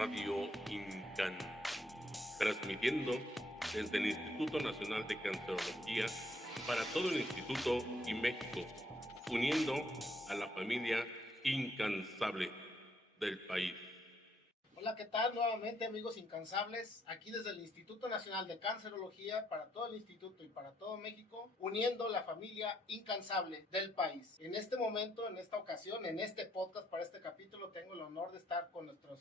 Radio Incan, transmitiendo desde el Instituto Nacional de Cancerología para todo el Instituto y México, uniendo a la familia incansable del país. Hola, ¿qué tal? Nuevamente, amigos incansables, aquí desde el Instituto Nacional de Cancerología para todo el instituto y para todo México, uniendo la familia incansable del país. En este momento, en esta ocasión, en este podcast, para este capítulo, tengo el honor de estar con nuestros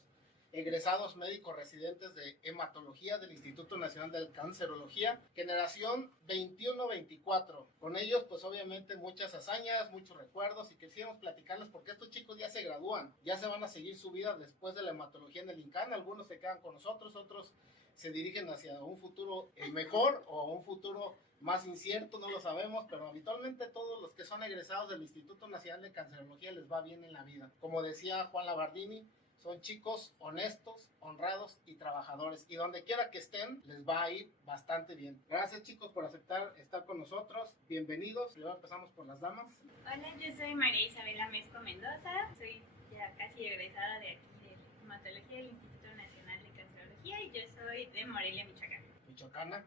egresados médicos residentes de hematología del Instituto Nacional de Cancerología, generación 21-24. Con ellos, pues obviamente muchas hazañas, muchos recuerdos, y quisiéramos platicarles porque estos chicos ya se gradúan, ya se van a seguir su vida después de la hematología en el INCAN. Algunos se quedan con nosotros, otros se dirigen hacia un futuro mejor o un futuro más incierto, no lo sabemos, pero habitualmente todos los que son egresados del Instituto Nacional de Cancerología les va bien en la vida. Como decía Juan Labardini, son chicos honestos, honrados y trabajadores, y donde quiera que estén les va a ir bastante bien. Gracias, chicos, por aceptar estar con nosotros. Bienvenidos. Primero empezamos por las damas. Hola, yo soy María Isabela Mezco Mendoza, soy ya casi egresada de aquí de hematología del Instituto Nacional de Cancerología, y yo soy de Morelia, Michoacán. Michoacana,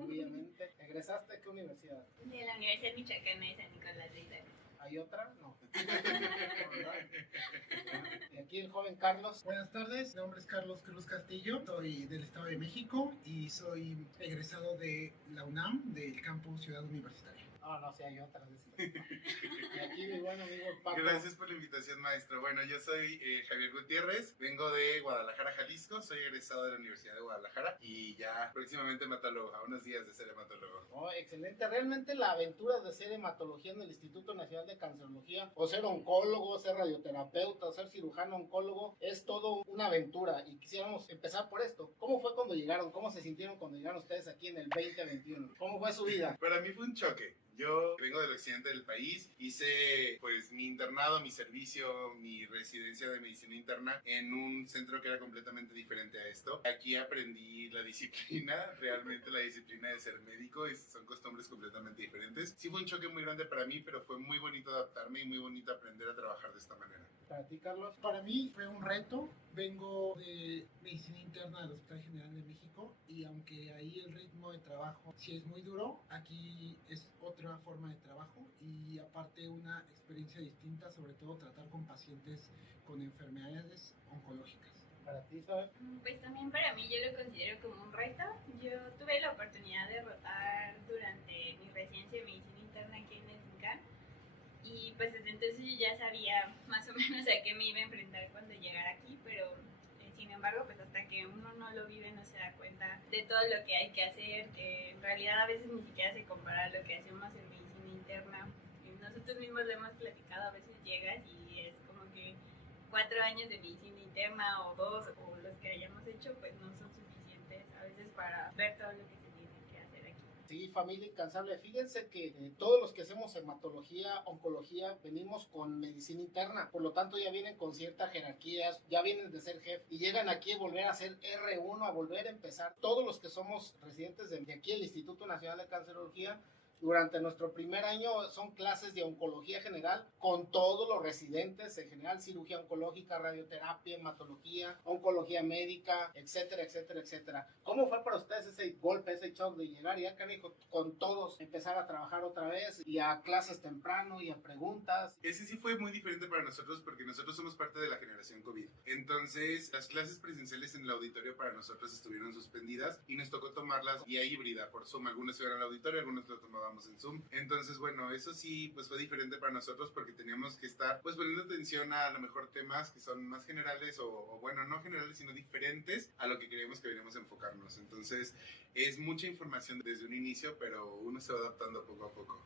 obviamente. ¿Egresaste de qué universidad? De la Universidad Michoacana de San Nicolás de Hidalgo. ¿Hay otra? No. Y aquí el joven Carlos. Buenas tardes, mi nombre es Carlos Cruz Castillo, soy del Estado de México y soy egresado de la UNAM, del campus Ciudad Universitaria. No, sí hay otra. Y aquí mi buen amigo Paco. Gracias por la invitación, maestro. Bueno, yo soy Javier Gutiérrez, vengo de Guadalajara, Jalisco, soy egresado de la Universidad de Guadalajara y ya próximamente hematólogo, a unos días de ser hematólogo. Excelente. Realmente la aventura de ser hematología en el Instituto Nacional de Cancerología, o ser oncólogo, ser radioterapeuta, o ser cirujano oncólogo, es todo una aventura, y quisiéramos empezar por esto. ¿Cómo fue cuando llegaron? ¿Cómo se sintieron cuando llegaron ustedes aquí en el 2021? ¿Cómo fue su vida? Para mí fue un choque. Yo vengo del occidente del país, hice pues mi internado, mi servicio, mi residencia de medicina interna en un centro que era completamente diferente a esto. Aquí aprendí la disciplina, realmente la disciplina de ser médico, y son costumbres completamente diferentes. Sí fue un choque muy grande para mí, pero fue muy bonito adaptarme y muy bonito aprender a trabajar de esta manera. ¿Para ti, Carlos? Para mí fue un reto. Vengo de medicina interna del Hospital General de México y aunque ahí el ritmo de trabajo sí es muy duro, aquí es otra forma de trabajo y aparte una experiencia distinta, sobre todo tratar con pacientes con enfermedades oncológicas. ¿Para ti, Isabel? Pues también para mí yo lo considero como un reto. Yo tuve la oportunidad de rotar durante mi residencia de medicina interna aquí en el INCAN. Y pues desde entonces yo ya sabía más o menos a qué me iba a enfrentar cuando llegara aquí, pero sin embargo, pues hasta que uno no lo vive no se da cuenta de todo lo que hay que hacer, que en realidad a veces ni siquiera se compara a lo que hacemos en medicina interna. Nosotros mismos lo hemos platicado, a veces llegas y es como que 4 años de medicina interna o 2 o los que hayamos hecho, pues no son suficientes a veces para ver todo lo que se tiene que hacer aquí. Sí, familia incansable. Fíjense que todos los que hacemos hematología, oncología, venimos con medicina interna. Por lo tanto, ya vienen con cierta jerarquía, ya vienen de ser jefe y llegan aquí a volver a ser R1, a volver a empezar. Todos los que somos residentes de aquí, el Instituto Nacional de Cancerología, durante nuestro primer año son clases de oncología general con todos los residentes en general, cirugía oncológica, radioterapia, hematología, oncología médica, etcétera, etcétera, etcétera. ¿Cómo fue para ustedes ese golpe, ese shock de llegar y acá con todos empezar a trabajar otra vez y a clases temprano y a preguntas? Ese sí fue muy diferente para nosotros porque nosotros somos parte de la generación COVID. Entonces, las clases presenciales en el auditorio para nosotros estuvieron suspendidas y nos tocó tomarlas vía híbrida por Zoom. Algunos iban al auditorio, algunos lo tomábamos en Zoom. Entonces, bueno, eso sí, pues fue diferente para nosotros porque teníamos que estar pues poniendo atención a lo mejor temas que son más generales o bueno, no generales, sino diferentes a lo que queríamos que veníamos a enfocarnos. Entonces, es mucha información desde un inicio, pero uno se va adaptando poco a poco.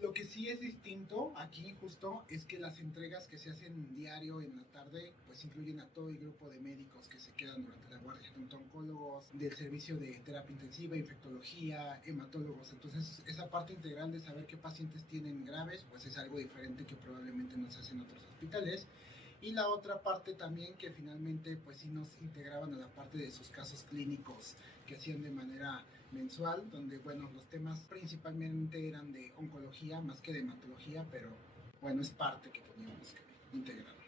Lo que sí es distinto aquí justo es que las entregas que se hacen diario en la tarde pues incluyen a todo el grupo de médicos que se quedan durante la guardia, tanto oncólogos del servicio de terapia intensiva, infectología, hematólogos. Entonces esa parte integral de saber qué pacientes tienen graves pues es algo diferente que probablemente no se hace en otros hospitales. Y la otra parte también que finalmente pues sí nos integraban a la parte de sus casos clínicos que hacían de manera mensual, donde bueno, los temas principalmente eran de oncología más que de hematología, pero bueno, es parte que teníamos que integrarnos.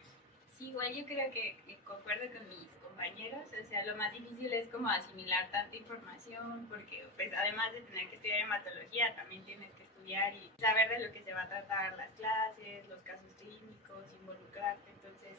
Sí, igual yo creo que concuerdo con mis compañeros. sea, lo más difícil es como asimilar tanta información, porque pues además de tener que estudiar hematología, también tienes que estudiar y saber de lo que se va a tratar las clases, los casos clínicos, involucrarte, entonces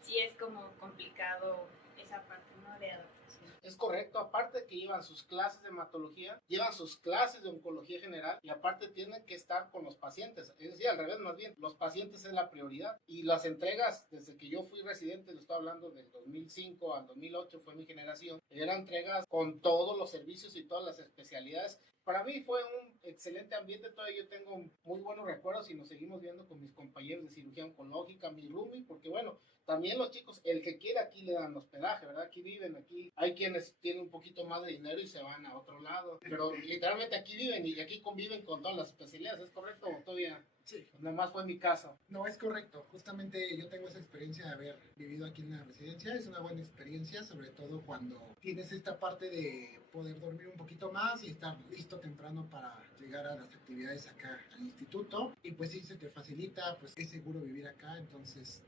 sí es como complicado esa parte, ¿no? De adaptación. Es correcto, aparte que llevan sus clases de hematología, llevan sus clases de oncología general y aparte tienen que estar con los pacientes, es decir, al revés más bien, los pacientes es la prioridad y las entregas, desde que yo fui residente, lo estoy hablando del 2005 al 2008, fue mi generación, eran entregas con todos los servicios y todas las especialidades. Para mí fue un excelente ambiente, todavía yo tengo muy buenos recuerdos y nos seguimos viendo con mis compañeros de cirugía oncológica, mi roomie, porque bueno, también los chicos, el que quiera aquí le dan hospedaje, ¿verdad? Aquí viven, aquí hay quienes tienen un poquito más de dinero y se van a otro lado, pero literalmente aquí viven y aquí conviven con todas las especialidades, ¿es correcto o todavía? Sí. Nada más fue mi caso. No, es correcto. Justamente yo tengo esa experiencia de haber vivido aquí en la residencia. Es una buena experiencia, sobre todo cuando tienes esta parte de poder dormir un poquito más y estar listo temprano para llegar a las actividades acá al instituto. Y pues sí, se te facilita, pues es seguro vivir acá, entonces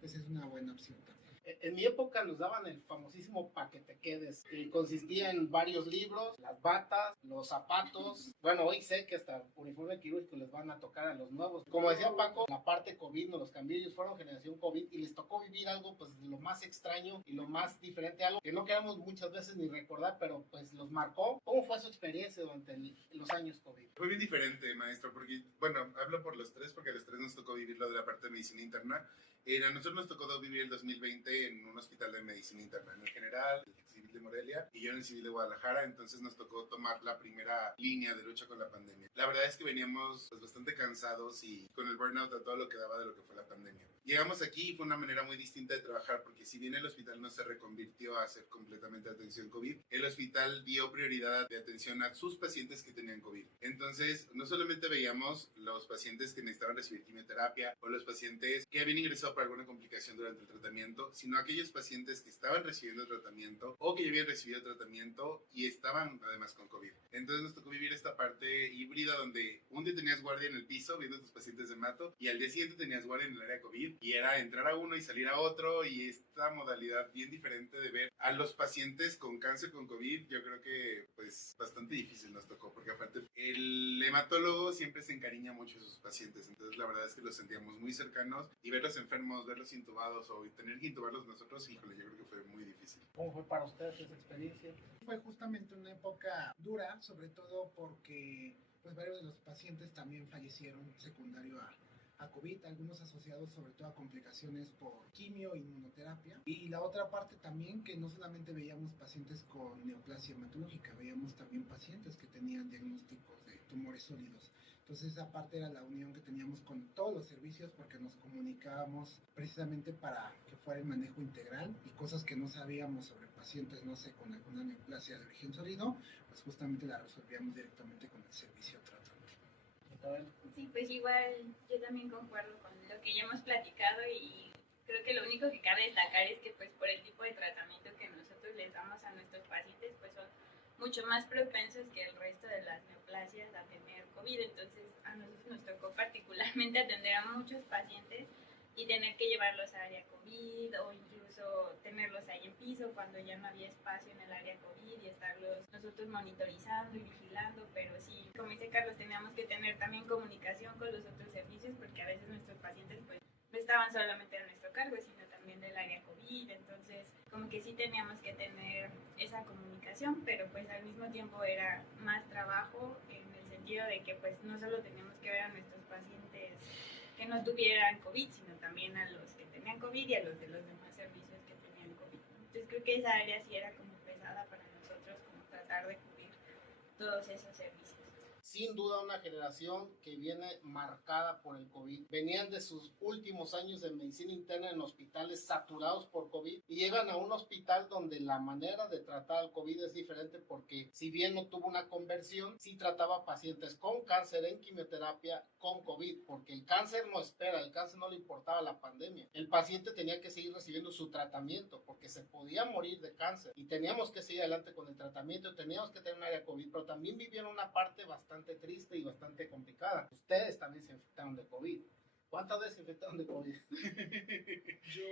pues es una buena opción también. En mi época nos daban el famosísimo pa' que te quedes, que consistía en varios libros, las batas, los zapatos. Bueno, hoy sé que hasta uniforme quirúrgico les van a tocar a los nuevos. Como decía Paco, la parte COVID nos los cambió, ellos fueron generación COVID y les tocó vivir algo pues lo más extraño y lo más diferente, algo que no queremos muchas veces ni recordar, pero pues los marcó. ¿Cómo fue su experiencia durante los años COVID? Fue bien diferente, maestro, porque, bueno, hablo por los tres, porque a los tres nos tocó vivir lo de la parte de medicina interna. A nosotros nos tocó vivir el 2020 en un hospital de medicina interna, en el general, el civil de Morelia, y yo en el civil de Guadalajara, entonces nos tocó tomar la primera línea de lucha con la pandemia. La verdad es que veníamos pues, bastante cansados y con el burnout a todo lo que daba de lo que fue la pandemia. Llegamos aquí y fue una manera muy distinta de trabajar, porque si bien el hospital no se reconvirtió a hacer completamente atención COVID, el hospital dio prioridad de atención a sus pacientes que tenían COVID. Entonces, no solamente veíamos los pacientes que necesitaban recibir quimioterapia o los pacientes que habían ingresado por alguna complicación durante el tratamiento, sino aquellos pacientes que estaban recibiendo tratamiento o que ya habían recibido tratamiento y estaban además con COVID. Entonces nos tocó vivir esta parte híbrida donde un día tenías guardia en el piso viendo a tus pacientes de mato y al día siguiente tenías guardia en el área COVID y era entrar a uno y salir a otro, y esta modalidad bien diferente de ver a los pacientes con cáncer con COVID, yo creo que pues bastante difícil nos tocó, porque aparte el hematólogo siempre se encariña mucho a sus pacientes, entonces la verdad es que los sentíamos muy cercanos y verlos enfermos, verlos intubados o tener que intubarlos nosotros, híjole, yo creo que fue muy difícil. ¿Cómo fue para ustedes esa experiencia? Fue justamente una época dura, sobre todo porque pues varios de los pacientes también fallecieron secundario a COVID, algunos asociados sobre todo a complicaciones por quimio e inmunoterapia. Y la otra parte también, que no solamente veíamos pacientes con neoplasia hematológica, veíamos también pacientes que tenían diagnósticos de tumores sólidos. Entonces esa parte era la unión que teníamos con todos los servicios, porque nos comunicábamos precisamente para que fuera el manejo integral, y cosas que no sabíamos sobre pacientes, no sé, con alguna neoplasia de origen sólido, pues justamente la resolvíamos directamente con el servicio tratante. Sí, pues igual yo también concuerdo con lo que ya hemos platicado, y creo que lo único que cabe destacar es que pues por el tipo de tratamiento que nosotros les damos a nuestros pacientes pues son mucho más propensos que el resto de las neoplasias a tener COVID. Entonces a nosotros nos tocó particularmente atender a muchos pacientes y tener que llevarlos a área COVID o incluso tenerlos ahí en piso cuando ya no había espacio en el área COVID y estarlos nosotros monitorizando y vigilando. Pero sí, como dice Carlos, teníamos que tener también comunicación con los otros servicios, porque a veces nuestros pacientes pues no estaban solamente a nuestro cargo, sino también del área COVID. Entonces como que sí teníamos que tener esa comunicación, pero pues al mismo tiempo era más trabajo en el sentido de que pues no solo teníamos que ver a nuestros pacientes que no tuvieran COVID, sino también a los que tenían COVID y a los de los demás servicios que tenían COVID. Entonces creo que esa área sí era como pesada para nosotros, como tratar de cubrir todos esos servicios. Sin duda una generación que viene marcada por el COVID. Venían de sus últimos años de medicina interna en hospitales saturados por COVID y llegan a un hospital donde la manera de tratar al COVID es diferente, porque si bien no tuvo una conversión, sí trataba pacientes con cáncer en quimioterapia con COVID, porque el cáncer no espera, el cáncer no le importaba la pandemia. El paciente tenía que seguir recibiendo su tratamiento porque se podía morir de cáncer y teníamos que seguir adelante con el tratamiento, teníamos que tener un área COVID, pero también vivieron una parte bastante triste y bastante complicada. Ustedes también se infectaron de COVID. ¿Cuántas veces se infectaron de COVID? Yo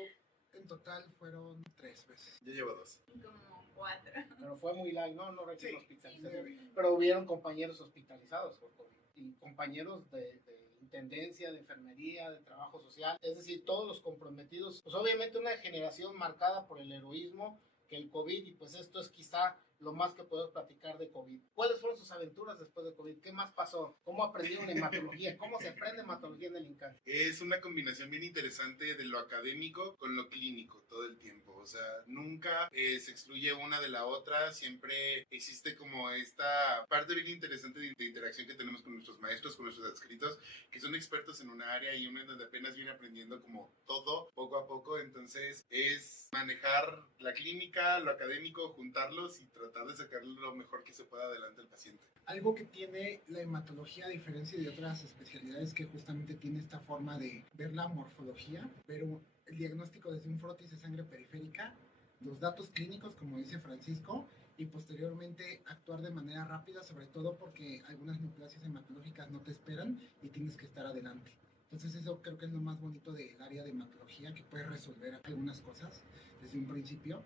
En total fueron 3 veces. Yo llevo 2. Como 4. Pero fue muy light, no requiere Sí. hospitalización. Pero hubieron compañeros hospitalizados por COVID y compañeros de intendencia, de enfermería, de trabajo social, es decir, todos los comprometidos. Pues obviamente una generación marcada por el heroísmo que el COVID, y pues esto es quizá lo más que podemos platicar de COVID. ¿Cuáles fueron sus aventuras después de COVID? ¿Qué más pasó? ¿Cómo aprendieron hematología? ¿Cómo se aprende hematología en el INCAN? Es una combinación bien interesante de lo académico con lo clínico todo el tiempo. O sea, nunca se excluye una de la otra. Siempre existe como esta parte bien interesante de interacción que tenemos con nuestros maestros, con nuestros adscritos, que son expertos en una área y uno en donde apenas viene aprendiendo como todo, poco a poco. Entonces es manejar la clínica, lo académico, juntarlos y tratar de sacar lo mejor que se pueda adelante al paciente. Algo que tiene la hematología, a diferencia de otras especialidades, que justamente tiene esta forma de ver la morfología, pero el diagnóstico desde un frotis de sangre periférica, los datos clínicos, como dice Francisco, y posteriormente actuar de manera rápida, sobre todo porque algunas neoplasias hematológicas no te esperan y tienes que estar adelante. Entonces eso creo que es lo más bonito del área de hematología, que puedes resolver algunas cosas desde un principio.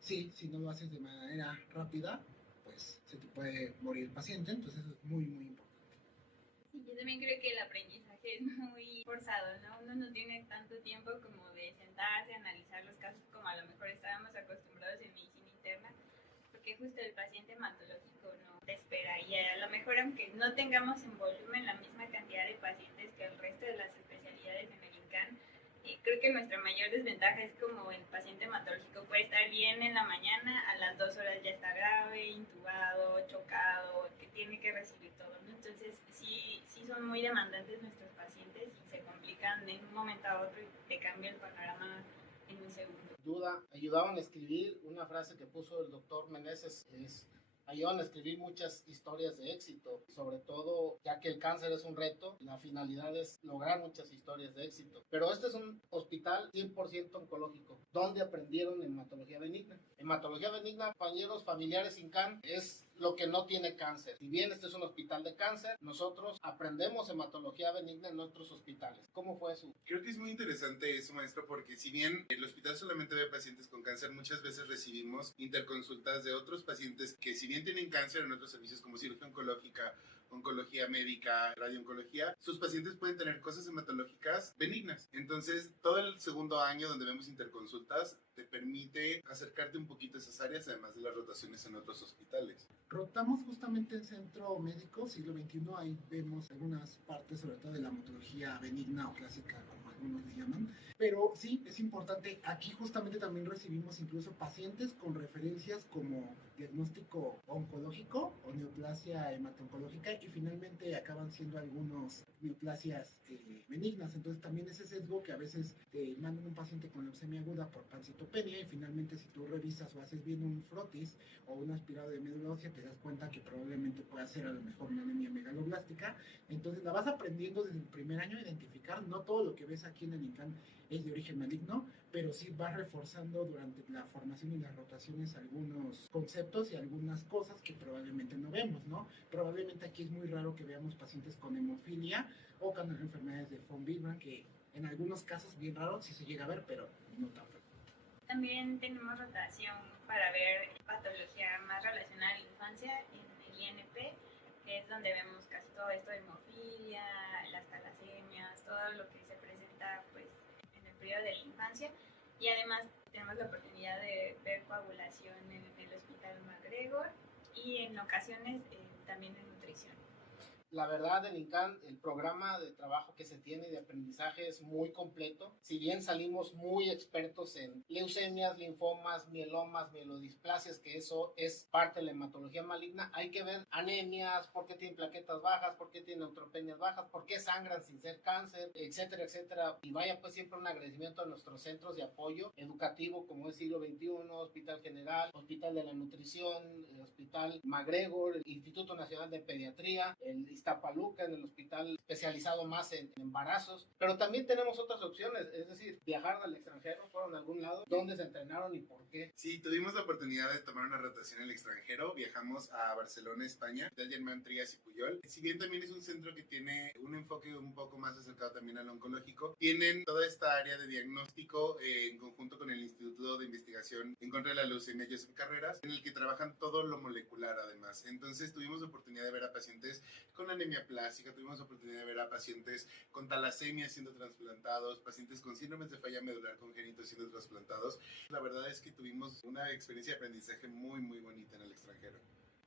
Sí, si no lo haces de manera rápida, pues se te puede morir el paciente, entonces eso es muy, muy importante. Sí, yo también creo que el aprendizaje es muy forzado, ¿no? Uno no tiene tanto tiempo como de sentarse, analizar los casos como a lo mejor estábamos acostumbrados en medicina interna, porque justo el paciente hematológico no te espera y a lo mejor aunque no tengamos en volumen la misma cantidad de pacientes que el resto de las especialidades en el INCAN, creo que nuestra mayor desventaja es como el paciente hematológico puede estar bien en la mañana, a las 2 horas ya está grave, intubado, chocado, que tiene que recibir todo, ¿no? Entonces sí son muy demandantes nuestros pacientes y se complican de un momento a otro y te cambia el panorama en un segundo. Duda, ayudaban a escribir una frase que puso el doctor Meneses, ayudan a escribir muchas historias de éxito, sobre todo ya que el cáncer es un reto, la finalidad es lograr muchas historias de éxito. Pero este es un hospital 100% oncológico, donde aprendieron hematología benigna. Hematología benigna, compañeros familiares INCAN, es lo que no tiene cáncer. Si bien este es un hospital de cáncer, nosotros aprendemos hematología benigna en nuestros hospitales. ¿Cómo fue eso? Creo que es muy interesante eso, maestro, porque si bien el hospital solamente ve pacientes con cáncer, muchas veces recibimos interconsultas de otros pacientes que si bien tienen cáncer en otros servicios como cirugía oncológica, oncología médica, radiooncología, sus pacientes pueden tener cosas hematológicas benignas. Entonces, todo el segundo año donde vemos interconsultas te permite acercarte un poquito a esas áreas, además de las rotaciones en otros hospitales. Rotamos justamente en Centro Médico Siglo XXI, ahí vemos algunas partes, sobre todo de la hematología benigna o clásica, como algunos le llaman. Pero sí, es importante, aquí justamente también recibimos incluso pacientes con referencias como diagnóstico oncológico o neoplasia hemato-oncológica y finalmente acaban siendo algunos neoplasias benignas. Entonces también ese sesgo que a veces te mandan un paciente con leucemia aguda por pancitopenia y finalmente si tú revisas o haces bien un frotis o un aspirado de médula ósea te das cuenta que probablemente pueda ser a lo mejor una anemia megaloblástica. Entonces la vas aprendiendo desde el primer año a identificar. No todo lo que ves aquí en el INCAN es de origen maligno, pero sí vas reforzando durante la formación y las rotaciones algunos conceptos y algunas cosas que probablemente no vemos, ¿no? Probablemente aquí es muy raro que veamos pacientes con hemofilia o con enfermedades de von Willebrand, que en algunos casos bien raros sí se llega a ver, pero no tan frecuente. También tenemos rotación para ver patología más relacionada a la infancia en el INP, que es donde vemos casi todo esto de hemofilia, las talasemias, todo lo que se presenta pues en el periodo de la infancia. Y además tenemos la oportunidad de ver coagulación en el Hospital MacGregor y en ocasiones también en nutrición. La verdad, el INCAN, el programa de trabajo que se tiene de aprendizaje es muy completo. Si bien salimos muy expertos en leucemias, linfomas, mielomas, mielodisplasias, que eso es parte de la hematología maligna, hay que ver anemias, por qué tienen plaquetas bajas, por qué tienen neutropenias bajas, por qué sangran sin ser cáncer, etcétera, etcétera. Y vaya pues siempre un agradecimiento a nuestros centros de apoyo educativo, como es Siglo XXI, Hospital General, Hospital de la Nutrición, el Hospital MacGregor, el Instituto Nacional de Pediatría, el Iztapaluca, en el hospital especializado más en embarazos, pero también tenemos otras opciones, es decir, viajar al extranjero, fueron a algún lado, dónde se entrenaron y por qué. Sí, tuvimos la oportunidad de tomar una rotación en el extranjero, viajamos a Barcelona, España, del Germán Trías y Puyol. Si bien también es un centro que tiene un enfoque un poco más acercado también al oncológico, tienen toda esta área de diagnóstico en conjunto con el Instituto de Investigación en contra de la leucemia Joseph Carreras, en el que trabajan todo lo molecular además. Entonces tuvimos la oportunidad de ver a pacientes con anemia plástica, tuvimos la oportunidad de ver a pacientes con talasemia siendo trasplantados, pacientes con síndromes de falla medular congénito siendo trasplantados. La verdad es que tuvimos una experiencia de aprendizaje muy, muy bonita en el extranjero.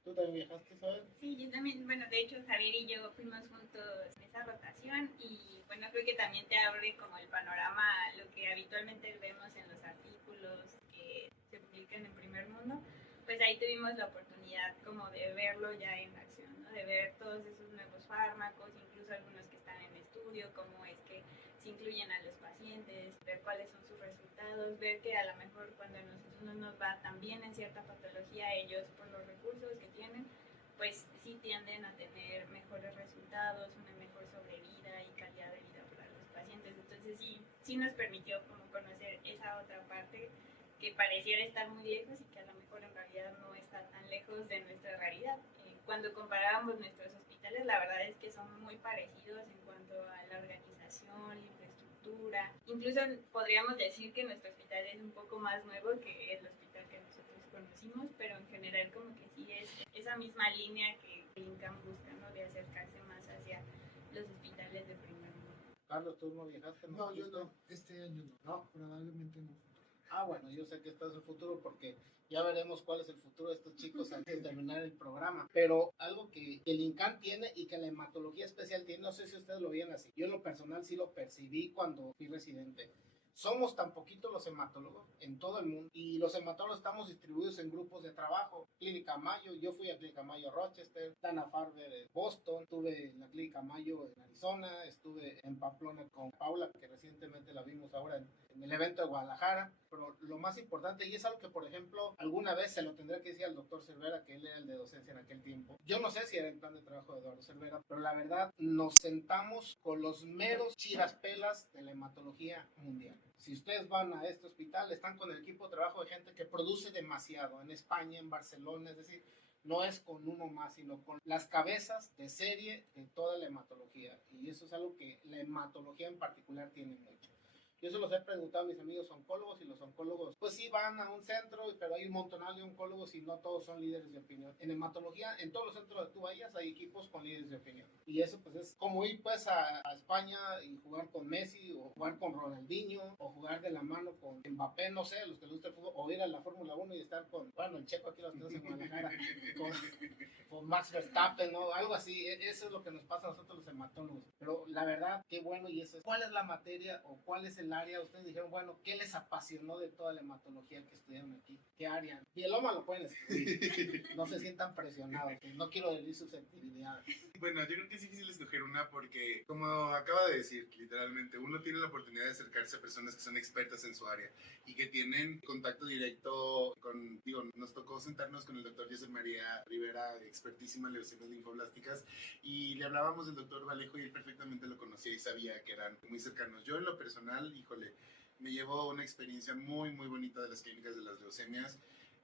¿Tú también viajaste, Isabel? Sí, yo también, bueno, de hecho Javier y yo fuimos juntos en esa rotación y bueno, creo que también te abre como el panorama, lo que habitualmente vemos en los artículos que se publican en Primer Mundo, pues ahí tuvimos la oportunidad como de verlo ya en acción, ¿no? De ver todos esos nuevos fármacos, incluso algunos que están en estudio, cómo es que se incluyen a los pacientes, ver cuáles son sus resultados, ver que a lo mejor cuando a nosotros no nos va tan bien en cierta patología, ellos por los recursos que tienen, pues sí tienden a tener mejores resultados, una mejor sobrevida y calidad de vida para los pacientes. Entonces sí nos permitió como conocer esa otra parte que pareciera estar muy lejos y que a lo mejor en realidad no está tan lejos de nuestra realidad. Cuando comparábamos nuestros hospitales, la verdad es que son muy parecidos en cuanto a la organización, la infraestructura. Incluso podríamos decir que nuestro hospital es un poco más nuevo que el hospital que nosotros conocimos, pero en general como que sí es esa misma línea que el INCAN busca, ¿no? De acercarse más hacia los hospitales de primer mundo. Carlos, ¿tú no viajaste? No, yo no, este año no, ¿No? probablemente no. Ah, bueno, yo sé que estás en el futuro porque ya veremos cuál es el futuro de estos chicos antes de terminar el programa. Pero algo que el INCAN tiene y que la hematología especial tiene, no sé si ustedes lo veían así. Yo en lo personal sí lo percibí cuando fui residente. Somos tan poquitos los hematólogos en todo el mundo y los hematólogos estamos distribuidos en grupos de trabajo. Clínica Mayo, yo fui a Clínica Mayo Rochester, Dana-Farber en Boston, estuve en la Clínica Mayo en Arizona, estuve en Pamplona con Paula, que recientemente la vimos ahora en el evento de Guadalajara. Pero lo más importante, y es algo que por ejemplo alguna vez se lo tendré que decir al doctor Cervera, que él era el de docencia en aquel tiempo. Yo no sé si era el plan de trabajo de Eduardo Cervera, pero la verdad nos sentamos con los meros chiraspelas de la hematología mundial. Si ustedes van a este hospital, están con el equipo de trabajo de gente que produce demasiado en España, en Barcelona, es decir, no es con uno más, sino con las cabezas de serie de toda la hematología. Y eso es algo que la hematología en particular tiene mucho. Yo se los he preguntado a mis amigos oncólogos y los oncólogos, pues sí van a un centro, pero hay un montonal de oncólogos y no todos son líderes de opinión. En hematología, en todos los centros de tú vayas, hay equipos con líderes de opinión. Y eso pues es como ir pues a España y jugar con Messi o jugar con Ronaldinho o jugar de la mano con Mbappé, no sé, los que les gusta el fútbol, o ir a la Fórmula 1 y estar con, bueno, el checo aquí los tenemos en Guadalajara, con Max Verstappen, ¿no? Algo así. Eso es lo que nos pasa a nosotros los hematólogos. Pero la verdad, qué bueno y eso es. ¿Cuál es la materia o cuál es el área? Ustedes dijeron, bueno, ¿qué les apasionó de toda la hematología que estudiaron aquí? ¿Qué área? Mieloma lo pueden escribir. No se sientan presionados. No quiero herir susceptibilidades. Bueno, yo creo que es difícil escoger una porque, como acaba de decir, literalmente, uno tiene la oportunidad de acercarse a personas que son expertas en su área y que tienen contacto directo con, digo, nos tocó sentarnos con el doctor José María Rivera, expertísima en leucemias linfoblásticas, y le hablábamos del doctor Vallejo y él perfectamente lo conocía y sabía que eran muy cercanos. Yo en lo personal, híjole, me llevó una experiencia muy, muy bonita de las clínicas de las leucemias.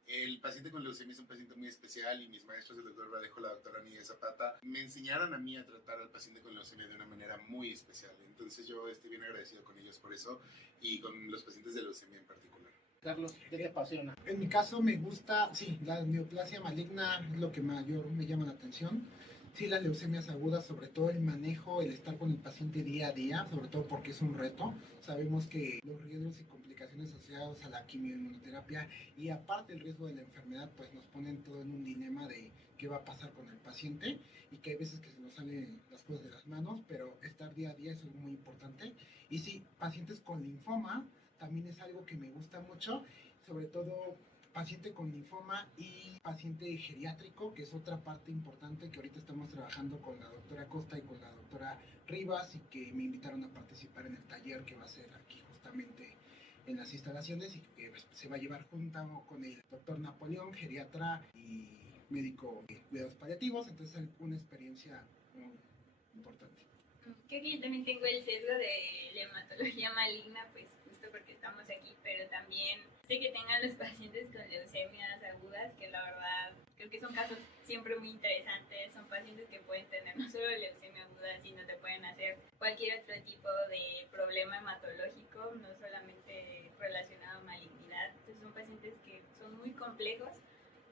El paciente con leucemia es un paciente muy especial y mis maestros, el doctor Vallejo, la doctora Nidia Zapata, me enseñaron a mí a tratar al paciente con leucemia de una manera muy especial. Entonces yo estoy bien agradecido con ellos por eso y con los pacientes de leucemia en particular. Carlos, ¿qué te apasiona? En mi caso me gusta, sí, la neoplasia maligna es lo que mayor me llama la atención. Sí, las leucemias agudas, sobre todo el manejo, el estar con el paciente día a día, sobre todo porque es un reto. Sabemos que los riesgos y complicaciones asociados a la quimioinmunoterapia y aparte el riesgo de la enfermedad, pues nos ponen todo en un dilema de qué va a pasar con el paciente y que hay veces que se nos salen las cosas de las manos, pero estar día a día eso es muy importante. Y sí, pacientes con linfoma también es algo que me gusta mucho, sobre todo paciente con linfoma y paciente geriátrico, que es otra parte importante que ahorita estamos trabajando con la doctora Costa y con la doctora Rivas y que me invitaron a participar en el taller que va a ser aquí justamente en las instalaciones y que se va a llevar junto con el doctor Napoleón, geriatra y médico de cuidados paliativos. Entonces es una experiencia muy importante. Creo que yo también tengo el sesgo de la hematología maligna, pues justo porque estamos aquí, pero también sé que tengan los pacientes con leucemias agudas, que la verdad creo que son casos siempre muy interesantes. Son pacientes que pueden tener no solo leucemia aguda, sino te pueden hacer cualquier otro tipo de problema hematológico, no solamente relacionado a malignidad. Entonces son pacientes que son muy complejos,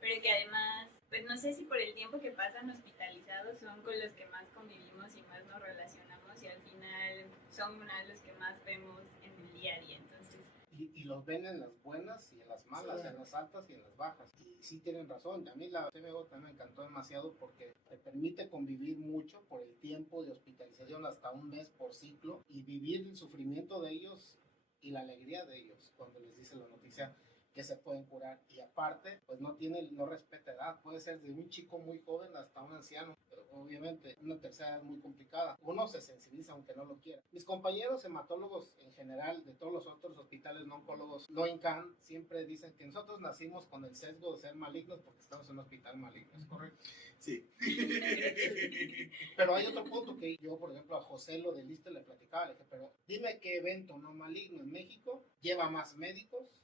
pero que además, pues no sé si por el tiempo que pasan hospitalizados son con los que más convivimos y más nos relacionamos, y al final son uno de los que más vemos en el día a día. Entonces, y los ven en las buenas y en las malas, Sí. en las altas y en las bajas. Y sí tienen razón. A mí la CMO también me encantó demasiado porque te permite convivir mucho por el tiempo de hospitalización, hasta un mes por ciclo, y vivir el sufrimiento de ellos y la alegría de ellos cuando les dice la noticia que se pueden curar. Y aparte, pues no respeta edad. Puede ser de un chico muy joven hasta un anciano. Pero obviamente una tercera edad es muy complicada. Uno se sensibiliza aunque no lo quiera. Mis compañeros hematólogos en general de todos los otros hospitales no oncólogos, no INCAN, siempre dicen que nosotros nacimos con el sesgo de ser malignos porque estamos en un hospital maligno. ¿Es correcto? Sí. Pero hay otro punto que yo, por ejemplo, a José lo del ISSSTE le platicaba. Le dije, pero dime qué evento no maligno en México lleva más médicos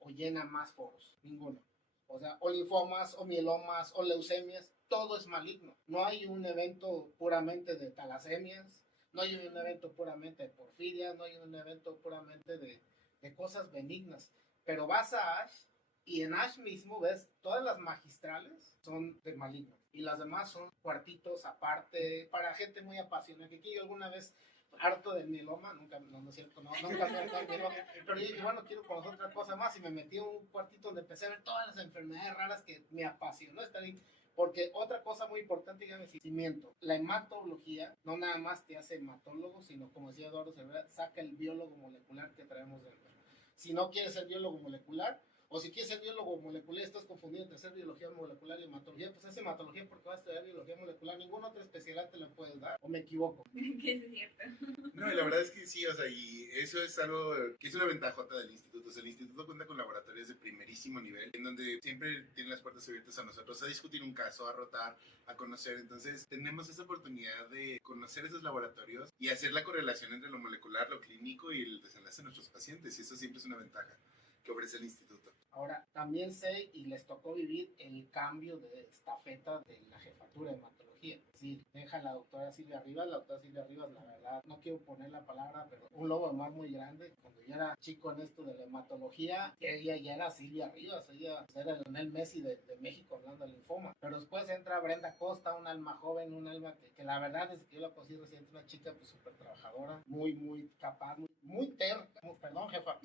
o llena más foros. Ninguno. O sea, o linfomas, o mielomas, o leucemias, todo es maligno. No hay un evento puramente de talasemias, no hay un evento puramente de porfiria, no hay un evento puramente de cosas benignas. Pero vas a ASH y en ASH mismo ves todas las magistrales son de maligno y las demás son cuartitos aparte para gente muy apasionada. Que aquí yo alguna vez harto del mieloma, nunca, no es cierto, nunca me harto del mieloma, pero yo dije, bueno, quiero conocer otra cosa más y me metí en un cuartito donde empecé a ver todas las enfermedades raras que me apasionó estar ahí. Porque otra cosa muy importante, dígame, cimiento. La hematología no nada más te hace hematólogo, sino como decía Eduardo Cervera, saca el biólogo molecular que traemos dentro. Si no quieres ser biólogo molecular, o si quieres ser biólogo molecular, estás confundido entre ser biología molecular y hematología, pues es hematología porque vas a estudiar biología molecular, ninguna otra especialidad te la puedes dar, o me equivoco. que es cierto. No, y la verdad es que sí, o sea, y eso es algo que es una ventajota del instituto. O sea, el instituto cuenta con laboratorios de primerísimo nivel, en donde siempre tienen las puertas abiertas a nosotros a discutir un caso, a rotar, a conocer. Entonces, tenemos esa oportunidad de conocer esos laboratorios y hacer la correlación entre lo molecular, lo clínico y el desenlace de nuestros pacientes. Y eso siempre es una ventaja que ofrece el instituto. Ahora, también sé y les tocó vivir el cambio de estafeta de la jefatura de hematología. Es decir, deja la doctora Silvia Rivas. La doctora Silvia Rivas, la verdad, no quiero poner la palabra, pero un lobo de mar muy grande. Cuando yo era chico en esto de la hematología, ella ya era Silvia Rivas, ella era el Lionel Messi de México hablando de linfoma. Pero después entra Brenda Costa, un alma joven, un alma que la verdad, desde que yo la conocí reciente, una chica pues súper trabajadora, muy capaz, muy terca, perdón jefa,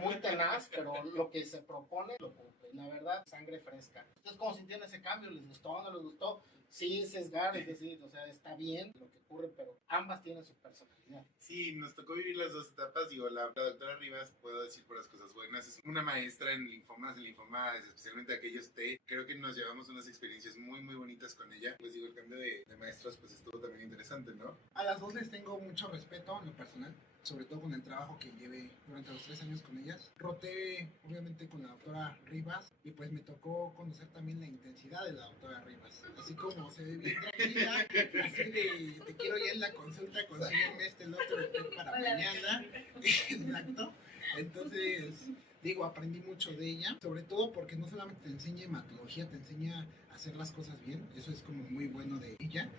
muy tenaz, pero lo que se propone lo cumple. La verdad, sangre fresca. ¿Ustedes cómo sintieron ese cambio? ¿Les gustó o no les gustó? Sin sesgar, es decir, o sea, está bien lo que ocurre, pero ambas tienen su personalidad. Sí, nos tocó vivir las dos etapas. Digo, la doctora Rivas, puedo decir por las cosas buenas, es una maestra en linfomas, especialmente aquellos T. Creo que nos llevamos unas experiencias muy bonitas con ella. Pues digo, el cambio de maestros pues estuvo también interesante, ¿no? A las dos les tengo mucho respeto en lo personal, sobre todo con el trabajo que llevé durante los 3 años con ellas. Roté obviamente con la doctora Rivas y pues me tocó conocer también la intensidad de la doctora Rivas. Así como se ve bien tranquila, así de te quiero ya en la consulta, consígueme el otro para Hola, mañana. Exacto. Entonces, digo, aprendí mucho de ella, sobre todo porque no solamente te enseña hematología, te enseña a hacer las cosas bien. Eso es como muy bueno de ella.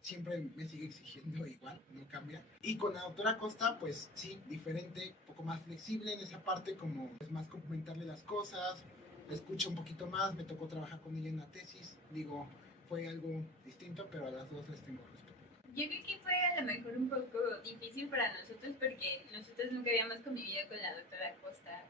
Siempre me sigue exigiendo igual, no cambia. Y con la doctora Costa, pues sí, diferente, un poco más flexible en esa parte, como es más complementarle las cosas, escucha un poquito más, me tocó trabajar con ella en la tesis, digo, fue algo distinto, pero a las dos les tengo respeto. Yo creo que fue a lo mejor un poco difícil para nosotros porque nosotros nunca habíamos convivido con la doctora Costa.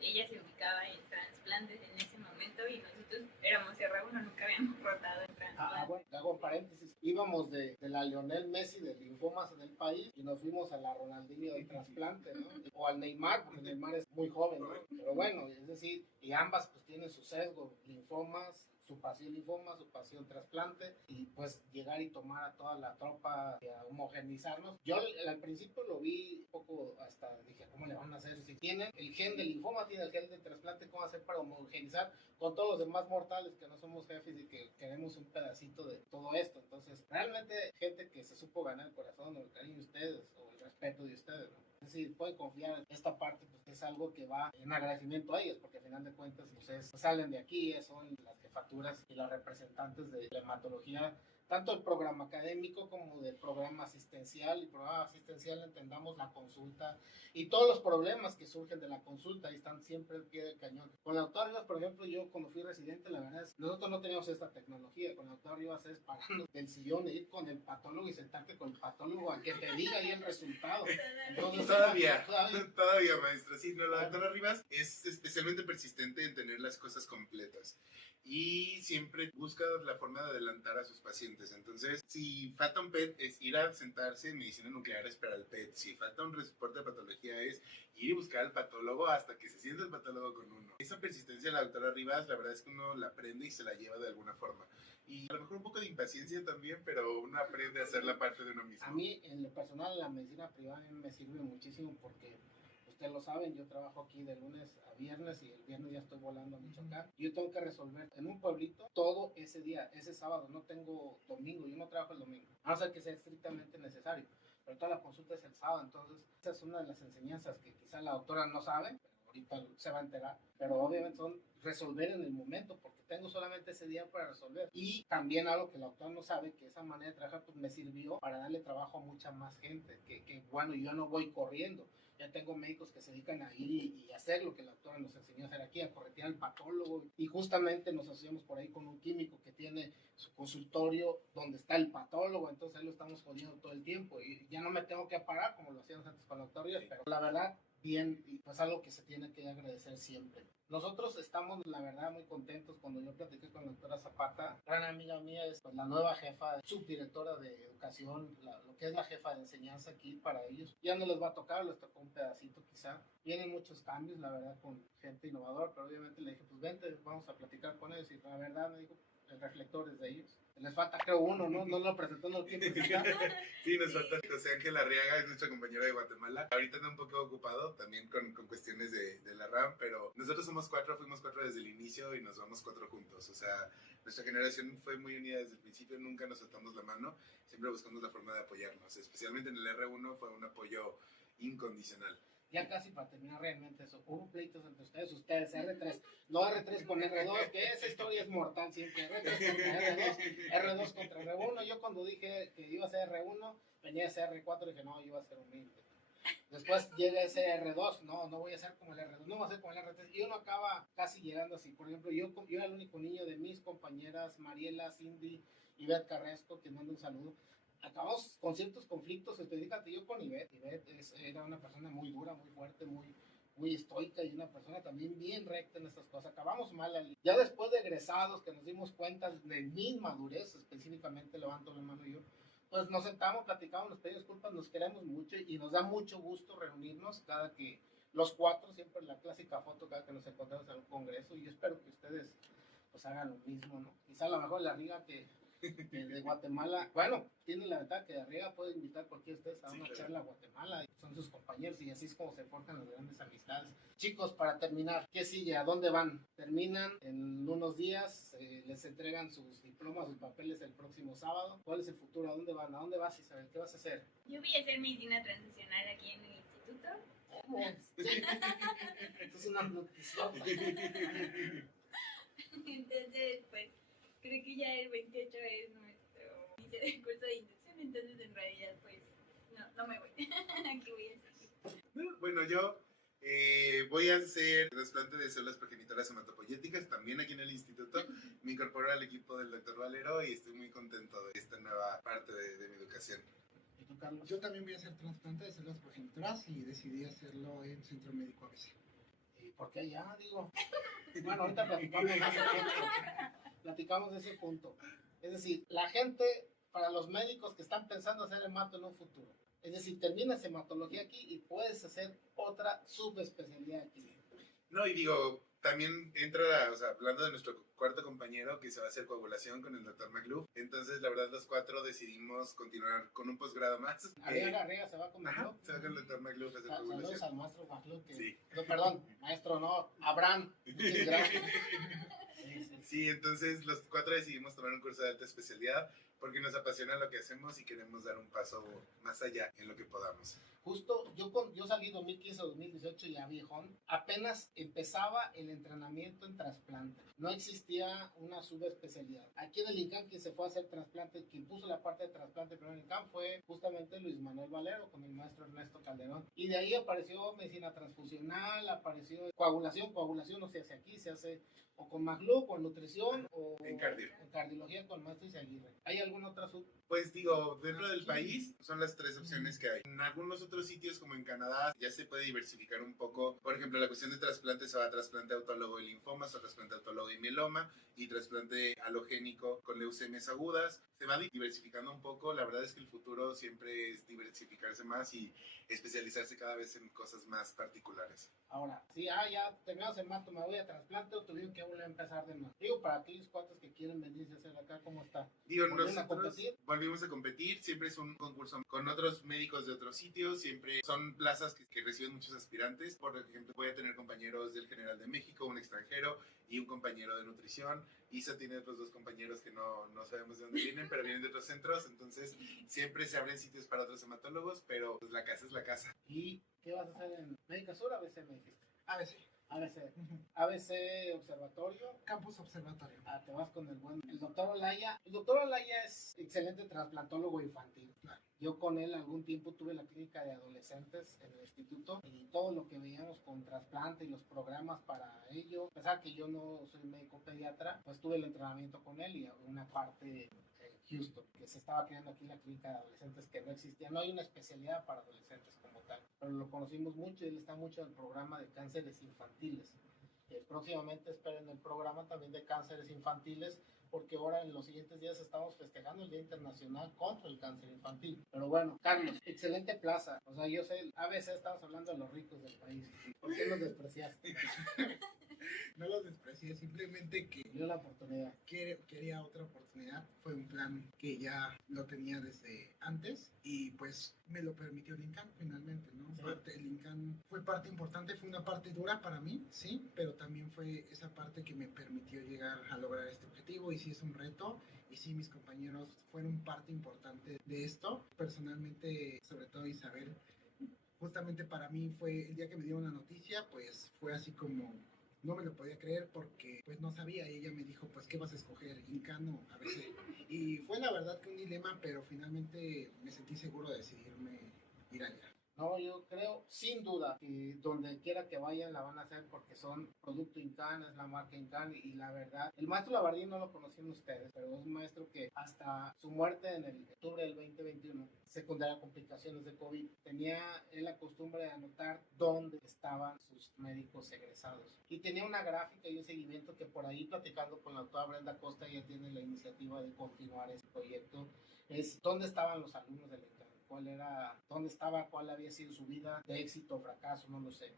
Ella se ubicaba en trasplantes en ese momento y nosotros éramos R1, nunca habíamos rotado en trasplantes. Bueno, hago un paréntesis. Íbamos de la Lionel Messi de linfomas en el país y nos fuimos a la Ronaldinho del trasplante, ¿no? O al Neymar, porque Neymar es muy joven, ¿no? Pero bueno, es decir, y ambas pues tienen su sesgo, linfomas, su pasión linfoma, su pasión trasplante, y pues llegar y tomar a toda la tropa y a homogenizarnos. Yo al principio lo vi un poco, hasta dije, ¿cómo le van a hacer? Si tienen el gen de linfoma, tienen el gen de trasplante, ¿cómo hacer para homogenizar con todos los demás mortales que no somos jefes y que queremos un pedacito de todo esto. Entonces, realmente gente que se supo ganar el corazón o el cariño de ustedes o el respeto de ustedes, ¿no? Es decir, pueden confiar en esta parte, pues es algo que va en agradecimiento a ellos, porque al final de cuentas ustedes salen de aquí, son las jefaturas y las representantes de la hematología, tanto el programa académico como del programa asistencial. Y programa asistencial entendamos la consulta y todos los problemas que surgen de la consulta y están siempre al pie del cañón. Con la doctora Rivas, por ejemplo, yo cuando fui residente, la verdad es nosotros no teníamos esta tecnología. Con la doctora Rivas es pararnos del sillón e ir con el patólogo y sentarte con el patólogo a que te diga ahí el resultado. Entonces, Todavía, maestro. Sí, no, la doctora Rivas es especialmente persistente en tener las cosas completas y siempre busca la forma de adelantar a sus pacientes. Entonces, si falta un PET, es ir a sentarse en medicina nuclear a esperar el PET. Si falta un reporte de patología, es ir y buscar al patólogo hasta que se sienta el patólogo con uno. Esa persistencia de la doctora Rivas, la verdad es que uno la aprende y se la lleva de alguna forma. Y a lo mejor un poco de impaciencia también, pero uno aprende a hacer la parte de uno mismo. A mí, en lo personal, la medicina privada me sirve muchísimo porque, ustedes lo saben, yo trabajo aquí de lunes a viernes y el viernes ya estoy volando a Michoacán. Yo tengo que resolver en un pueblito todo ese día, ese sábado. No tengo domingo, yo no trabajo el domingo, a no ser que sea estrictamente necesario. Pero toda la consulta es el sábado, entonces esa es una de las enseñanzas que quizá la doctora no sabe, pero ahorita se va a enterar. Pero obviamente son resolver en el momento, porque tengo solamente ese día para resolver. Y también algo que la doctora no sabe, que esa manera de trabajar pues me sirvió para darle trabajo a mucha más gente, que bueno, yo no voy corriendo. Ya tengo médicos que se dedican a ir y hacer lo que la doctora nos enseñó a hacer aquí, a corretear al patólogo. Y justamente nos asociamos por ahí con un químico que tiene su consultorio donde está el patólogo, entonces ahí lo estamos jodiendo todo el tiempo. Y ya no me tengo que parar como lo hacíamos antes con la doctora, pero la verdad, bien, y pues algo que se tiene que agradecer siempre. Nosotros estamos, la verdad, muy contentos. Cuando yo platiqué con la doctora Zapata, gran amiga mía, es pues, la nueva jefa, subdirectora de educación, lo que es la jefa de enseñanza aquí para ellos. Ya no les va a tocar, les tocó un pedacito quizá. Vienen muchos cambios, la verdad, con gente innovadora, pero obviamente le dije, pues vente, vamos a platicar con ellos. Y la verdad me dijo, el reflector es de ellos. Les falta creo uno, ¿no? No lo presentó, no lo tiene presentado. Sí, nos falta José Ángel Arriaga, es nuestro compañero de Guatemala. Ahorita anda un poco ocupado también con cuestiones de la RAM, pero nosotros somos cuatro, fuimos cuatro desde el inicio y nos vamos cuatro juntos. O sea, nuestra generación fue muy unida desde el principio, nunca nos soltamos la mano, siempre buscamos la forma de apoyarnos. Especialmente en el R1 fue un apoyo incondicional. Ya casi para terminar realmente eso, hubo pleitos entre ustedes, R3, no R3 con R2, que esa historia es mortal siempre, R3 contra R2, R2 contra R1. Yo cuando dije que iba a ser R1, venía ese R4 y dije, no, yo iba a ser humilde. Después llega ese R2, no voy a ser como el R2, no voy a ser como el R3, y uno acaba casi llegando así. Por ejemplo, yo era el único niño de mis compañeras, Mariela, Cindy y Beth Carrasco, que mando un saludo. Acabamos con ciertos conflictos, fíjate, yo con Ivette era una persona muy dura, muy fuerte, muy estoica y una persona también bien recta en estas cosas. Acabamos mal. Ya después de egresados, que nos dimos cuenta de mi madurez, específicamente levanto la mano yo, pues nos sentamos, platicamos, nos pedimos disculpas, nos queremos mucho y nos da mucho gusto reunirnos cada que los cuatro, siempre la clásica foto cada que nos encontramos en un congreso, y yo espero que ustedes pues hagan lo mismo, ¿no? Quizá a lo mejor la riga que de Guatemala, bueno, tiene la ventaja que de arriba puede invitar a cualquiera de ustedes a una charla a Guatemala, son sus compañeros y así es como se forjan las grandes amistades. Chicos, para terminar, ¿qué sigue? ¿A dónde van? Terminan en unos días, les entregan sus diplomas, sus papeles el próximo sábado. ¿Cuál es el futuro? ¿A dónde van? ¿A dónde vas, Isabel? ¿Qué vas a hacer? Yo voy a hacer medicina transicional aquí en el instituto. Esto es una noticia. Entonces, pues, creo que ya el 28 es nuestro inicio del curso de inducción, entonces en realidad, pues, no me voy. Aquí voy a seguir. Bueno, yo voy a hacer trasplante de células progenitoras hematopoyéticas también aquí en el instituto. Me incorporo al equipo del doctor Valero y estoy muy contento de esta nueva parte de mi educación. ¿Y tú, Carlos? Yo también voy a hacer trasplante de células progenitoras y decidí hacerlo en Centro Médico ABC. ¿Y por qué allá? Digo, bueno, ahorita platicamos de ese punto. Es decir, la gente, para los médicos que están pensando hacer hemato en un futuro, es decir, terminas hematología aquí y puedes hacer otra subespecialidad aquí. No, y digo, también entra, o sea, hablando de nuestro cuarto compañero que se va a hacer coagulación con el doctor McLuff. Entonces, la verdad, los cuatro decidimos continuar con un posgrado más. Arriba se va con McLuff. Se va con el doctor McLuff a hacer coagulación. Saludos al maestro McLuff. Sí. No, perdón, maestro no, Abraham. Muchas gracias. Sí, Sí, entonces los 4 decidimos tomar un curso de alta especialidad porque nos apasiona lo que hacemos y queremos dar un paso más allá en lo que podamos. Justo, yo salí 2015-2018 ya viejón, apenas empezaba el entrenamiento en trasplante. No existía una subespecialidad. Aquí en el INCAN quien se fue a hacer trasplante, quien puso la parte de trasplante primero en el INCAN fue justamente Luis Manuel Valero con el maestro Ernesto Calderón. Y de ahí apareció medicina transfusional, apareció coagulación no se hace aquí, se hace o con Maglup, o en nutrición, o En cardio. en cardiología con Maestro Aguirre. ¿Hay alguna otra sub? Pues digo, dentro del país son las 3 opciones que hay. En algunos otros sitios como en Canadá ya se puede diversificar un poco. Por ejemplo, la cuestión de trasplante se va a trasplante autólogo de linfomas, o trasplante autólogo de mieloma y trasplante halogénico con leucemias agudas. Se va diversificando un poco. La verdad es que el futuro siempre es diversificarse más y especializarse cada vez en cosas más particulares. Ahora, sí, ya terminamos el mato, me voy a trasplante o tuvieron que volver a empezar de nuevo. Digo, para aquellos cuantos que quieren venirse a hacer acá, ¿cómo está? Digo, ¿Volvieron a nosotros competir? volvimos a competir, siempre es un concurso con otros médicos de otros sitios, siempre son plazas que reciben muchos aspirantes. Por ejemplo, voy a tener compañeros del General de México, un extranjero y un compañero de nutrición. Isa tiene otros 2 compañeros que no sabemos de dónde vienen, pero vienen de otros centros, entonces siempre se abren sitios para otros hematólogos, pero pues la casa es la casa. ¿Y qué vas a hacer en Médica Sur? ABC me dijiste. ABC. ABC. Ujú. ABC Observatorio. Campus Observatorio. Te vas con el doctor Olaya. El doctor Olaya es excelente trasplantólogo infantil. Claro. Yo con él algún tiempo tuve la clínica de adolescentes en el instituto y todo lo que veíamos con trasplante y los programas para ello, a pesar que yo no soy médico pediatra, pues tuve el entrenamiento con él y una parte Houston, que se estaba creando aquí la clínica de adolescentes que no existía, no hay una especialidad para adolescentes como tal, pero lo conocimos mucho y él está mucho en el programa de cánceres infantiles. Próximamente esperen el programa también de cánceres infantiles, porque ahora en los siguientes días estamos festejando el Día Internacional contra el Cáncer Infantil. Pero bueno, Carlos, excelente plaza. O sea, yo sé, a veces estamos hablando de los ricos del país. ¿Por qué los despreciaste? No los desprecié, simplemente que Dio la oportunidad. quería otra oportunidad. Fue un plan que ya lo tenía desde antes y pues me lo permitió el INCAN finalmente, ¿no? Sí. El INCAN fue parte importante, fue una parte dura para mí, sí, pero también fue esa parte que me permitió llegar a lograr este objetivo y sí es un reto y sí mis compañeros fueron parte importante de esto. Personalmente, sobre todo Isabel, justamente para mí fue el día que me dieron la noticia, pues fue así como no me lo podía creer porque pues no sabía y ella me dijo pues ¿qué vas a escoger? ¿INCAN o ABC? Y fue la verdad que un dilema, pero finalmente me sentí seguro de decidirme ir allá. No, yo creo, sin duda, que donde quiera que vayan la van a hacer porque son producto INCAN, es la marca INCAN y la verdad, el maestro Labardín no lo conocían ustedes, pero es un maestro que hasta su muerte en el octubre del 2021, secundaria a complicaciones de COVID, tenía él la costumbre de anotar dónde estaban sus médicos egresados. Y tenía una gráfica y un seguimiento que por ahí platicando con la doctora Brenda Costa, ella tiene la iniciativa de continuar ese proyecto, es dónde estaban los alumnos del INCAN. Dónde estaba, cuál había sido su vida de éxito o fracaso, no lo sé.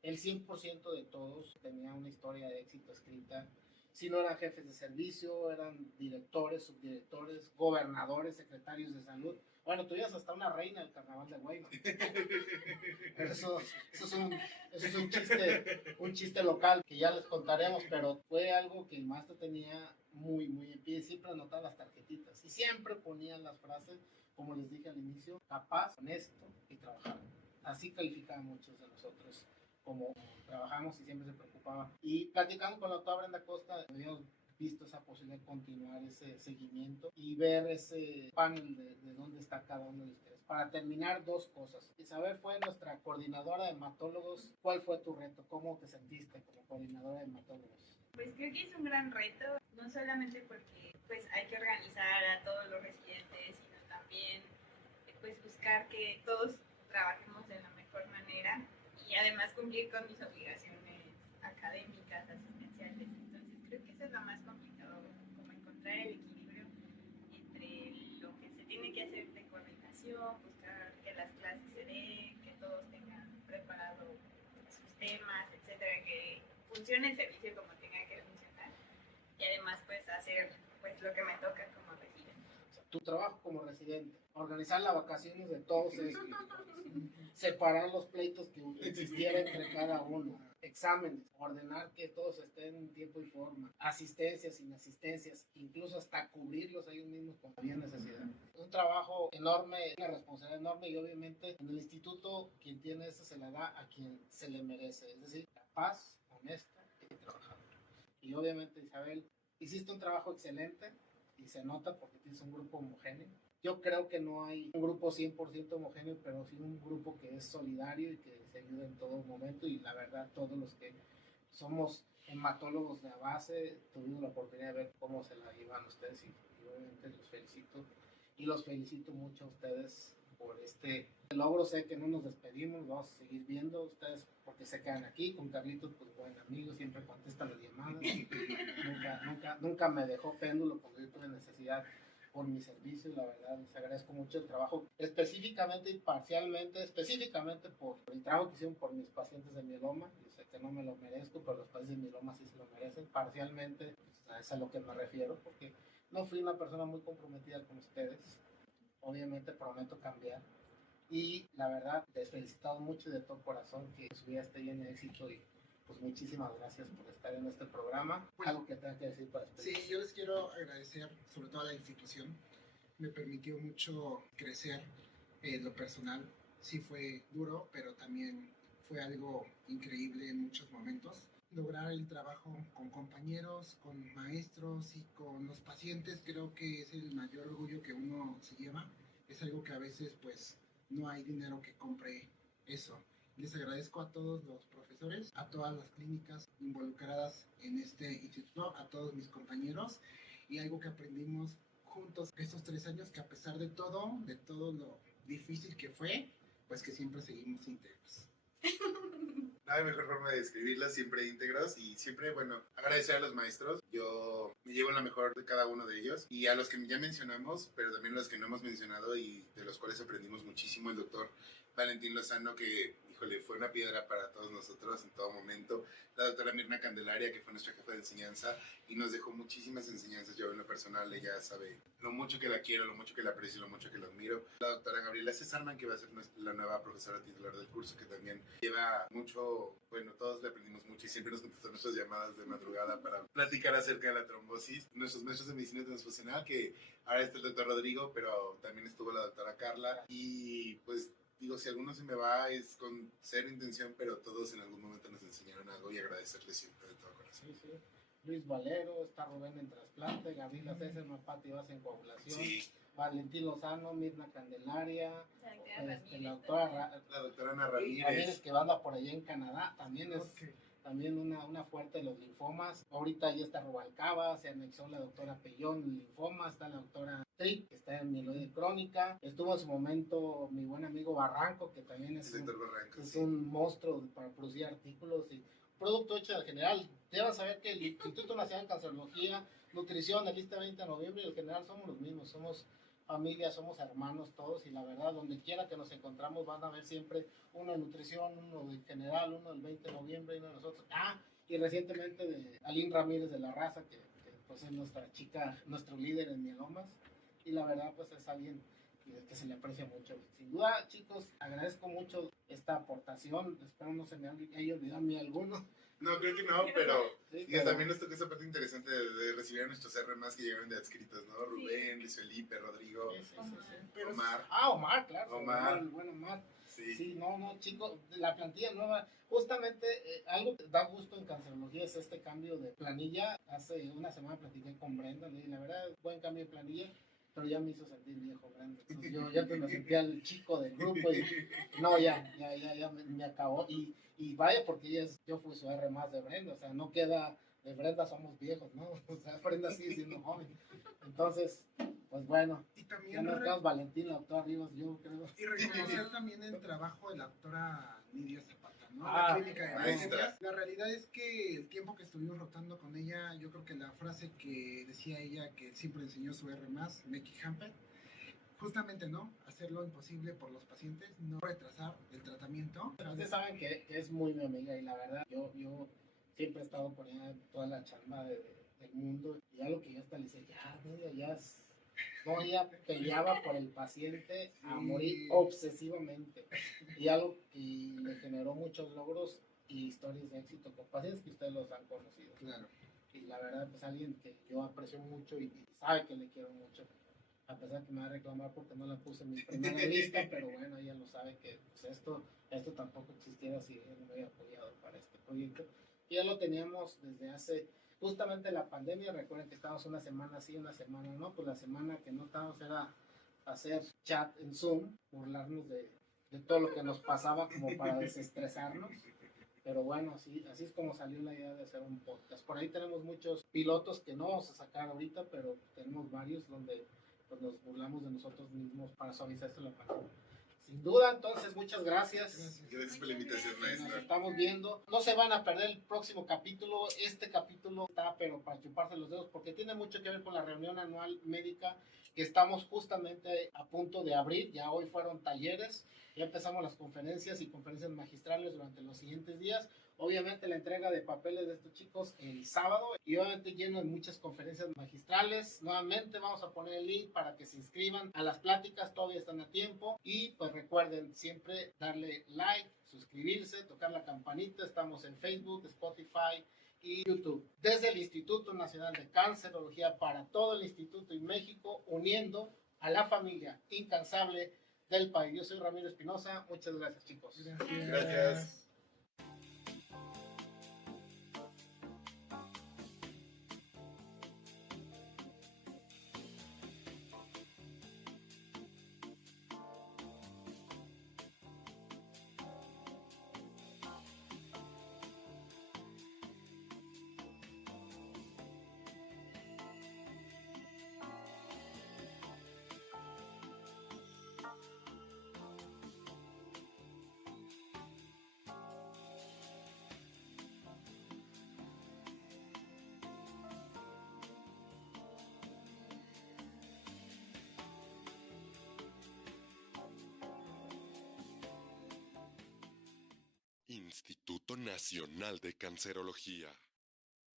El 100% de todos tenía una historia de éxito escrita. Si no eran jefes de servicio, eran directores, subdirectores, gobernadores, secretarios de salud. Bueno, tuvieras hasta una reina del carnaval de Guaymas. Eso es un chiste local que ya les contaremos, pero fue algo que el maestro tenía muy en pie. Siempre anotaba las tarjetitas y siempre ponían las frases, como les dije al inicio, capaz, honesto y trabajador. Así calificaban muchos de nosotros como trabajamos y siempre se preocupaba. Y platicando con la doctora Brenda Costa, habíamos visto esa posibilidad de continuar ese seguimiento y ver ese panel de dónde está cada uno de ustedes. Para terminar, 2 cosas. Isabel fue nuestra coordinadora de hematólogos. ¿Cuál fue tu reto? ¿Cómo te sentiste como coordinadora de hematólogos? Pues creo que es un gran reto, no solamente porque pues hay que organizar a todos los residentes, sino también pues buscar que todos trabajemos de la mejor manera y además cumplir con mis obligaciones académicas, asistenciales. Entonces creo que eso es lo más complicado, como encontrar el equilibrio entre lo que se tiene que hacer de coordinación, buscar que las clases se den, que todos tengan preparado sus temas, etcétera, que funcione el servicio como tenga que funcionar y además pues hacer pues lo que me toca como residente. tu trabajo como residente, organizar las vacaciones de todos estos, separar los pleitos que existieran entre cada uno, exámenes, ordenar que todos estén en tiempo y forma, asistencias, inasistencias, incluso hasta cubrirlos ellos mismos cuando había necesidad. Un trabajo enorme, una responsabilidad enorme, y obviamente en el instituto quien tiene eso se la da a quien se le merece, es decir, capaz, honesta y trabajadora. Y obviamente, Isabel, hiciste un trabajo excelente y se nota porque tienes un grupo homogéneo. Yo creo que no hay un grupo 100% homogéneo, pero sí un grupo que es solidario y que se ayuda en todo momento, y la verdad todos los que somos hematólogos de base tuvimos la oportunidad de ver cómo se la llevan ustedes, y obviamente los felicito mucho a ustedes por este logro. Sé que no nos despedimos, vamos a seguir viendo ustedes porque se quedan aquí. Con Carlitos, pues buen amigo, siempre contesta las llamadas, nunca me dejó péndulo cuando yo tuve necesidad por mi servicio, y la verdad les agradezco mucho el trabajo, específicamente y parcialmente, específicamente por el trabajo que hicieron por mis pacientes de mieloma. Yo sé que no me lo merezco, pero los pacientes de mieloma sí se lo merecen. Parcialmente, pues, es a lo que me refiero, porque no fui una persona muy comprometida con ustedes. Obviamente prometo cambiar, y la verdad les felicitado mucho y de todo corazón que su vida esté llena de éxito, y pues muchísimas gracias por estar en este programa. Algo que tenga que decir para Sí, yo les quiero agradecer sobre todo a la institución. Me permitió mucho crecer en lo personal. Sí fue duro, pero también fue algo increíble en muchos momentos. Lograr el trabajo con compañeros, con maestros y con los pacientes, creo que es el mayor orgullo que uno se lleva. Es algo que a veces pues no hay dinero que compre eso. Les agradezco a todos los profesores, a todas las clínicas involucradas en este instituto, a todos mis compañeros, y algo que aprendimos juntos estos 3 años, que a pesar de todo lo difícil que fue, pues que siempre seguimos íntegros. No hay mejor forma de describirlas, siempre íntegros, y siempre, bueno, agradecer a los maestros. Yo me llevo la mejor de cada uno de ellos, y a los que ya mencionamos, pero también a los que no hemos mencionado y de los cuales aprendimos muchísimo. El doctor Valentín Lozano, que, híjole, fue una piedra para todos nosotros en todo momento. La doctora Mirna Candelaria, que fue nuestra jefa de enseñanza y nos dejó muchísimas enseñanzas. Yo en lo personal, ella sabe lo mucho que la quiero, lo mucho que la aprecio, lo mucho que la admiro. La doctora Gabriela Cesarman, que va a ser la nueva profesora titular del curso, que también lleva mucho, bueno, todos le aprendimos mucho y siempre nos contestó nuestras llamadas de madrugada para platicar acerca de la trombosis. Nuestros maestros de medicina transfusional, que ahora está el doctor Rodrigo, pero también estuvo la doctora Carla, y pues digo, si alguno se me va es con cero intención, pero todos en algún momento nos enseñaron algo, y agradecerles siempre de todo corazón. Sí, sí. Luis Valero, está Rubén en trasplante, Gabriela César, Pati Vaz en coagulación, Sí. Valentín Lozano, Mirna Candelaria, la La doctora Ana Ramírez, Ramírez. que anda por allá en Canadá, también es también una fuerte de los linfomas. Ahorita ya está Rubalcaba, se anexó la doctora Pellón en linfoma, está la doctora Trick, que está en mieloide crónica. Estuvo en su momento mi buen amigo Barranco, que también es un monstruo para producir artículos y producto hecho al general. Deben saber que el Instituto Nacional de Cancerología, Nutrición, el lista 20 de noviembre y el general somos los mismos, somos familia, somos hermanos todos, y la verdad, donde quiera que nos encontramos van a ver siempre uno de nutrición, uno de general, uno del 20 de noviembre y uno de nosotros. Y recientemente de Aline Ramírez de la Raza, que pues es nuestra chica, nuestro líder en mielomas, y la verdad pues es alguien que se le aprecia mucho. Sin duda, chicos, agradezco mucho esta aportación, espero no se me haya olvidado a mí alguno. No, creo que no, pero sí, también nos tocó esa parte interesante de recibir a nuestros R más que llegaron de adscritos, ¿no? Rubén, Luis Felipe, Rodrigo, Omar. Omar, claro. Omar. El buen Omar. Sí. Sí, no, chicos, la plantilla nueva, justamente algo que da gusto en cancerología es este cambio de planilla. Hace una semana platiqué con Brenda, le dije, la verdad, buen cambio de planilla, pero ya me hizo sentir viejo Brenda. Entonces yo ya me sentía el chico del grupo y no, ya me acabó. Y vaya, porque yo fui su R más de Brenda, o sea, no queda de Brenda somos viejos, ¿no? O sea, Brenda sigue siendo joven. Entonces, pues bueno, y también ya no estamos Valentín, la doctora Rivas, yo creo. Y reconocer también el trabajo de la doctora Nidia Zapata, ¿no? La clínica de maestra. La realidad es que el tiempo que estuvimos rotando con ella, yo creo que la frase que decía ella, que siempre enseñó su R+, Becky Hamper, justamente, ¿no? Hacer lo imposible por los pacientes, no retrasar el tratamiento. Ustedes saben que es muy mi amiga, y la verdad, yo siempre he estado por ella toda la chamba del mundo, y algo que yo hasta le decía, ya es No, ella peleaba por el paciente a morir obsesivamente. Y algo que le generó muchos logros y historias de éxito con pacientes que ustedes los han conocido. Claro. Y la verdad, pues alguien que yo aprecio mucho y sabe que le quiero mucho. A pesar que me va a reclamar porque no la puse en mi primera lista, pero bueno, ella lo sabe que pues esto tampoco existiera si ella no me hubiera apoyado para este proyecto. Y ya lo teníamos desde hace justamente la pandemia. Recuerden que estábamos una semana sí, una semana no. Pues la semana que no estábamos era hacer chat en Zoom, burlarnos de todo lo que nos pasaba como para desestresarnos. Pero bueno, así es como salió la idea de hacer un podcast. Por ahí tenemos muchos pilotos que no vamos a sacar ahorita, pero tenemos varios donde pues, nos burlamos de nosotros mismos para suavizar esto la pandemia. Sin duda, entonces, muchas gracias. Gracias por la invitación, Nos maestra. estamos viendo. No se van a perder el próximo capítulo. Este capítulo está, pero para chuparse los dedos, porque tiene mucho que ver con la reunión anual médica que estamos justamente a punto de abrir. Ya hoy fueron talleres, ya empezamos las conferencias y conferencias magistrales durante los siguientes días. Obviamente la entrega de papeles de estos chicos el sábado y obviamente lleno de muchas conferencias magistrales. Nuevamente vamos a poner el link para que se inscriban a las pláticas, todavía están a tiempo. Y pues recuerden siempre darle like, suscribirse, tocar la campanita. Estamos en Facebook, Spotify y YouTube. Desde el Instituto Nacional de Cancerología para todo el Instituto y México, uniendo a la familia incansable del país. Yo soy Ramiro Espinosa. Muchas gracias, chicos. Gracias. Instituto Nacional de Cancerología.